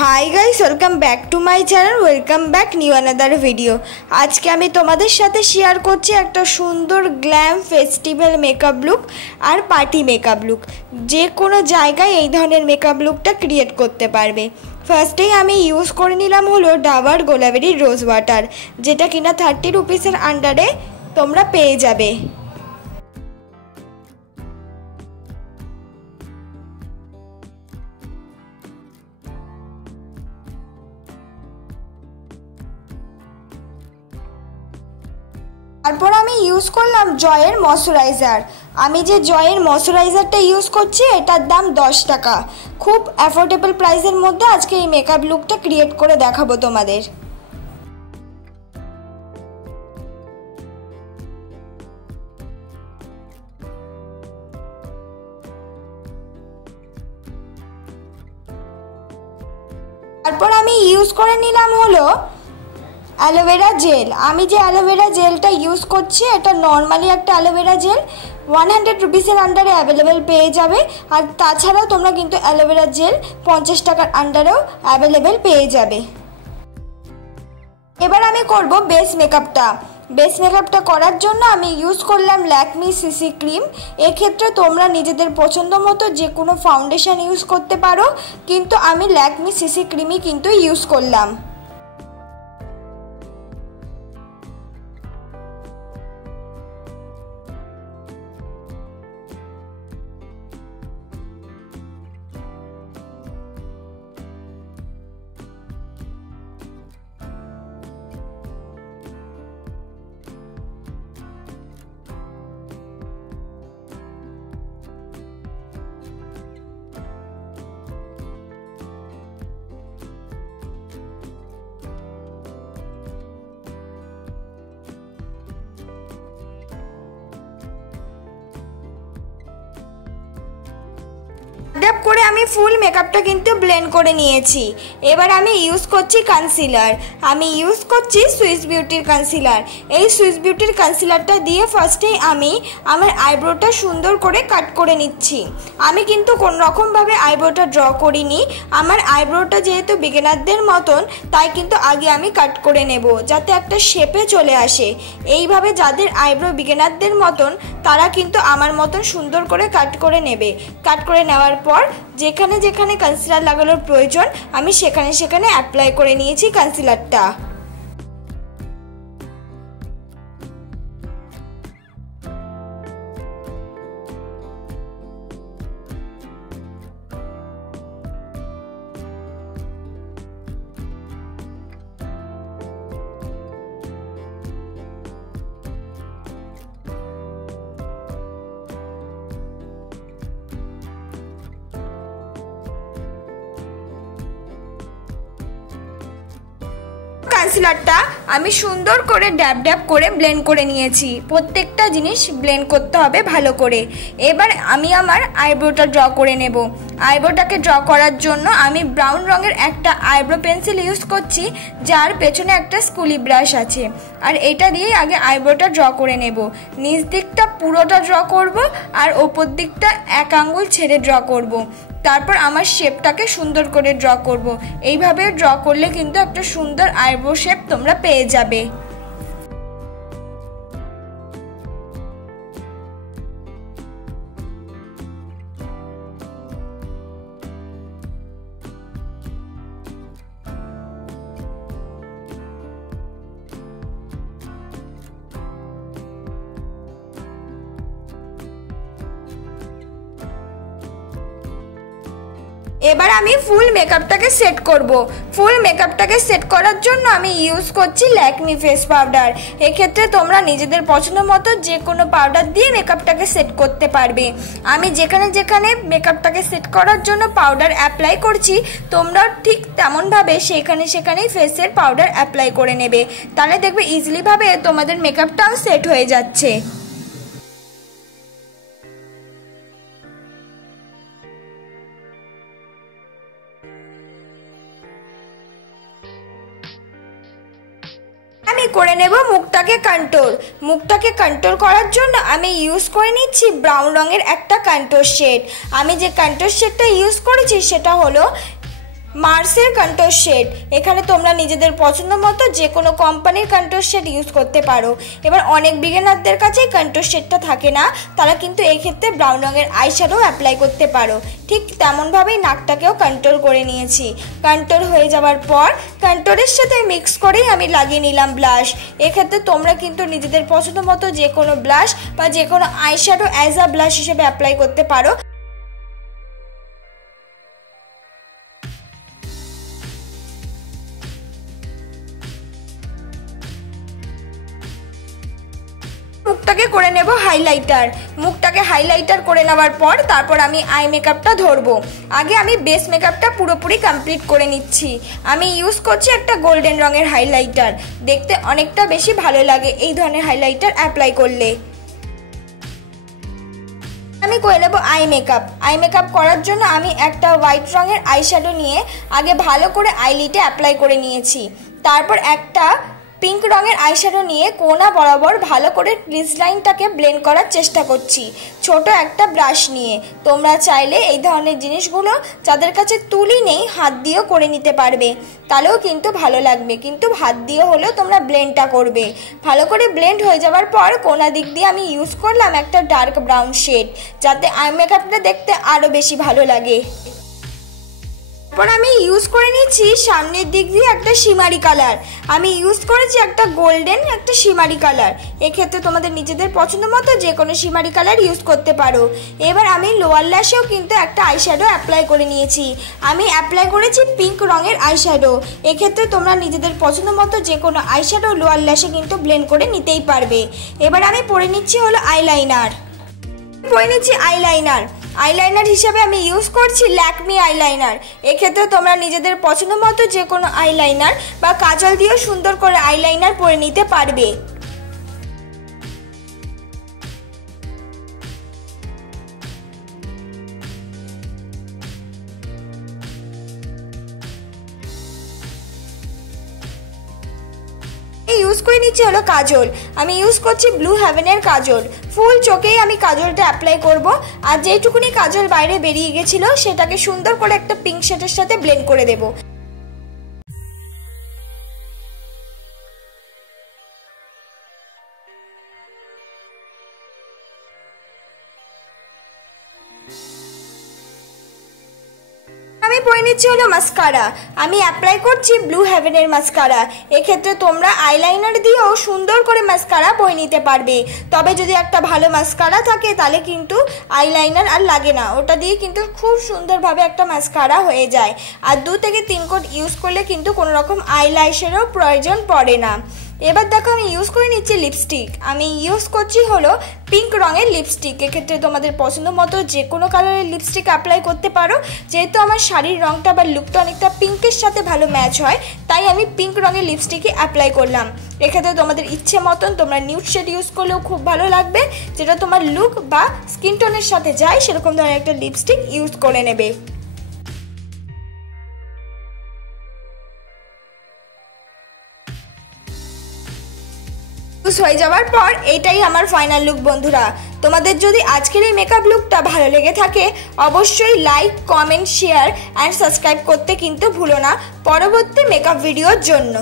Hi guys, welcome back to my channel. Welcome back new another video. আজকে আমি তোমাদের সাথে শেয়ার করছি একটা সুন্দর গ্ল্যাম ফেস্টিভ্যাল মেকআপ লুক আর পার্টি মেকআপ লুক। যে কোনো জায়গায় এই ধরনের মেকআপ লুকটা ক্রিয়েট করতে পারবে। ফার্স্টেই আমি ইউজ করে নিলাম হলো ডাবার গোলাবেরি রোজ ওয়াটার, যেটা কিনা 30 রুপিসের আন্ডারে তোমরা পেয়ে যাবে। তারপর আমি ইউজ করলাম জয়ের ময়শ্চারাইজার। আমি যে জয়ের ময়শ্চারাইজারটা ইউজ করছি এটার দাম 10 টাকা। খুব অ্যাফোর্ডেবল প্রাইসের মধ্যে আজকে এই মেকআপ লুকটা ক্রিয়েট করে দেখাবো তোমাদের। তারপর আমি ইউজ করে নিলাম হলো অ্যালোভেরা জেল। আমি যে অ্যালোভেরা জেলটা ইউজ করছি এটা নর্মালি একটা অ্যালোভেরা জেল 100 রুপিসের আন্ডারে অ্যাভেলেবেল পেয়ে যাবে। আর তাছাড়াও তোমরা কিন্তু অ্যালোভেরা জেল 50 টাকার আন্ডারেও অ্যাভেলেবেল পেয়ে যাবে। এবার আমি করব বেস মেকআপটা। বেস মেকআপটা করার জন্য আমি ইউজ করলাম ল্যাকমি সিসি ক্রিম। এক্ষেত্রে তোমরা নিজেদের পছন্দ মতো যে কোনো ফাউন্ডেশন ইউজ করতে পারো, কিন্তু আমি ল্যাকমি সিসি ক্রিমই কিন্তু ইউজ করলাম। ড্যাপ করে আমি ফুল মেকআপটা কিন্তু ব্লেন্ড করে নিয়েছি। এবার আমি ইউজ করছি কনসিলার। আমি ইউজ করছি সুইস বিউটির কনসিলার। এই সুইস বিউটির কনসিলারটা দিয়ে ফার্স্টেই আমি আমার আইব্রোটা সুন্দর করে কাট করে নিচ্ছি। আমি কিন্তু কোনো রকমভাবে আইব্রোটা ড্র করিনি। আমার আইব্রোটা যেহেতু বিগিনারদের মতন, তাই কিন্তু আগে আমি কাট করে নেব যাতে একটা শেপে চলে আসে। এইভাবে যাদের আইব্রো বিগিনারদের মতন তারা কিন্তু আমার মতন সুন্দর করে কাট করে নেবে। কাট করে নেওয়ার পর যেখানে যেখানে কনসিলার লাগানোর প্রয়োজন আমি সেখানে সেখানে অ্যাপ্লাই করে নিয়েছি কনসিলারটা। কনসিলারটা আমি সুন্দর করে ড্যাব ড্যাব করে ব্লেন্ড করে নিয়েছি। প্রত্যেকটা জিনিস ব্লেন্ড করতে হবে ভালো করে। এবার আমি আমার আইব্রোটা ড্র করে নেব। আইব্রোটাকে ড্র করার জন্য আমি ব্রাউন রঙের একটা আইব্রো পেন্সিল ইউজ করছি, যার পেছনে একটা স্কুলি ব্রাশ আছে। আর এটা দিয়েই আগে আইব্রোটা ড্র করে নেব। নিচ দিকটা পুরোটা ড্র করব আর ওপর দিকটা এক আঙ্গুল ছেড়ে ড্র করব। তারপর আমার শেপটাকে সুন্দর করে ড্র করব। এইভাবে ড্র করলে কিন্তু একটা সুন্দর আইব্রো শেপ তোমরা পেয়ে যাবে। এবার আমি ফুল মেকআপটাকে সেট করব। ফুল মেকআপটাকে সেট করার জন্য আমি ইউজ করছি ল্যাকমি ফেস পাউডার। এক্ষেত্রে তোমরা নিজেদের পছন্দ মতো যে কোনো পাউডার দিয়ে মেকআপটাকে সেট করতে পারবে। আমি যেখানে যেখানে মেকআপটাকে সেট করার জন্য পাউডার অ্যাপ্লাই করছি তোমরা ঠিক তেমনভাবে সেখানে সেখানেই ফেসের পাউডার অ্যাপ্লাই করে নেবে। তাহলে দেখবে ইজিলিভাবে তোমাদের মেকআপটাও সেট হয়ে যাচ্ছে। আমি করে নেব মুখটাকে কন্ট্রোল করার জন্য আমি ইউজ করে নিচ্ছি ব্রাউন রঙের একটা কন্ট্রোল শেড। আমি যে কন্ট্রোল শেডটা ইউজ করেছি সেটা হলো মার্সের কন্ট্রোল শেড। এখানে তোমরা নিজেদের পছন্দ মতো যে কোনো কোম্পানির কন্ট্রোল শেড ইউজ করতে পারো। এবার অনেক বিগিনারদের কাছে কন্ট্রোল শেডটা থাকে না, তারা কিন্তু এই ক্ষেত্রে ব্রাউন রঙের আইশ্যাডো অ্যাপ্লাই করতে পারো। ঠিক তেমনভাবেই নাকটাকেও কন্ট্রোল করে নিয়েছি। কন্ট্রোল হয়ে যাওয়ার পর কন্ট্রোলের সাথে মিক্স করেই আমি লাগিয়ে নিলাম ব্লাশ। এক্ষেত্রে তোমরা কিন্তু নিজেদের পছন্দ মতো যে কোনো ব্লাশ বা যে কোনো আইশ্যাডো অ্যাজ আ ব্লাশ হিসেবে অ্যাপ্লাই করতে পারো। মুখটাকে করে নেব হাইলাইটার। মুখটাকে হাইলাইটার করে নেওয়ার পর তারপর আমি আই মেকআপটা ধরবো। আগে আমি বেস মেকআপটা পুরোপুরি কমপ্লিট করে নিচ্ছি। আমি ইউজ করছি একটা গোল্ডেন রঙের হাইলাইটার। দেখতে অনেকটা বেশি ভালো লাগে এই ধরনের হাইলাইটার অ্যাপ্লাই করলে। আমি করে নেব আই মেকআপ। আই মেকআপ করার জন্য আমি একটা হোয়াইট রঙের আইশ্যাডো নিয়ে আগে ভালো করে আইলিডে অ্যাপ্লাই করে নিয়েছি। তারপর একটা পিঙ্ক রঙের আইশ্যাডো নিয়ে কোনা বরাবর ভালো করে ক্রিজ লাইনটাকে ব্লেন্ড করার চেষ্টা করছি ছোট একটা ব্রাশ নিয়ে। তোমরা চাইলে এই ধরনের জিনিসগুলো যাদের কাছে তুলি নেই হাত দিয়েও করে নিতে পারবে, তাহলেও কিন্তু ভালো লাগবে। কিন্তু হাত দিয়ে হলেও তোমরা ব্লেন্ডটা করবে। ভালো করে ব্লেন্ড হয়ে যাওয়ার পর কোনা দিক দিয়ে আমি ইউজ করলাম একটা ডার্ক ব্রাউন শেড, যাতে আই মেকআপটা দেখতে আরও বেশি ভালো লাগে। তারপর আমি ইউজ করে নিচ্ছি সামনের দিক দিয়ে একটা শিমারি কালার। আমি ইউজ করেছি একটা গোল্ডেন একটা শিমারি কালার। এক্ষেত্রে তোমাদের নিজেদের পছন্দ মতো যে কোনো শিমারি কালার ইউজ করতে পারো। এবার আমি লোয়ার ল্যাশেও কিন্তু একটা আইশ্যাডো অ্যাপ্লাই করে নিয়েছি। আমি অ্যাপ্লাই করেছি পিঙ্ক রঙের আইশ্যাডো। এক্ষেত্রে তোমরা নিজেদের পছন্দ মতো যে কোনো আইশ্যাডো লোয়ার ল্যাশে কিন্তু ব্লেন্ড করে নিতেই পারবে। এবার আমি পরে নিচ্ছি হলো আইলাইনার। আইলাইনার হিসেবে আমি ইউজ করছি ল্যাকমি আইলাইনার। এক্ষেত্রে তোমরা নিজেদের পছন্দ মতো যে কোনো আইলাইনার বা কাজল দিয়েও সুন্দর করে আইলাইনার পরে নিতে পারবে। ইউজ করে নিচ্ছি হলো কাজল। আমি ইউজ করছি ব্লু হেভেনের কাজল। ফুল চোখেই আমি কাজলটা অ্যাপ্লাই করব। আর যেটুকুনি কাজল বাইরে বেরিয়ে গেছিলো সেটাকে সুন্দর করে একটা পিঙ্ক শেডের সাথে ব্লেন্ড করে দেব। আমি পরে নিচ্ছি হলো মাস্কারা। আমি অ্যাপ্লাই করছি ব্লু হেভেনের মাস্কারা। এক্ষেত্রে তোমরা আইলাইনার দিয়েও সুন্দর করে মাস্কারা পরে নিতে পারবে। তবে যদি একটা ভালো মাস্কারা থাকে তাহলে কিন্তু আইলাইনার আর লাগে না, ওটা দিয়ে কিন্তু খুব সুন্দরভাবে একটা মাস্কারা হয়ে যায়। আর 2 থেকে 3 কোট ইউজ করলে কিন্তু কোনো রকম আইল্যাশেরও প্রয়োজন পড়ে না। এবার দেখো আমি ইউজ করে নিচ্ছি লিপস্টিক। আমি ইউজ করছি হলো পিঙ্ক রঙের লিপস্টিক। এক্ষেত্রে তোমাদের পছন্দ মতো যে কোনো কালারের লিপস্টিক অ্যাপ্লাই করতে পারো। যেহেতু আমার শাড়ির রঙটা বা লুকটা অনেকটা পিঙ্কের সাথে ভালো ম্যাচ হয়, তাই আমি পিঙ্ক রঙের লিপস্টিকই অ্যাপ্লাই করলাম। এক্ষেত্রে তোমাদের ইচ্ছে মতন তোমরা নিউড শেড ইউজ করলেও খুব ভালো লাগবে, যেটা তোমার লুক বা স্কিন টোনের সাথে যায় সেরকম ধরনের একটা লিপস্টিক ইউজ করে নেবে। হয়ে যাওয়ার পর এটাই আমার ফাইনাল লুক বন্ধুরা। তোমাদের যদি আজকের এই মেকআপ লুকটা ভালো লেগে থাকে অবশ্যই like, comment, share and subscribe করতে কিন্তু ভুলো না পরবর্তী মেকআপ ভিডিওর জন্য।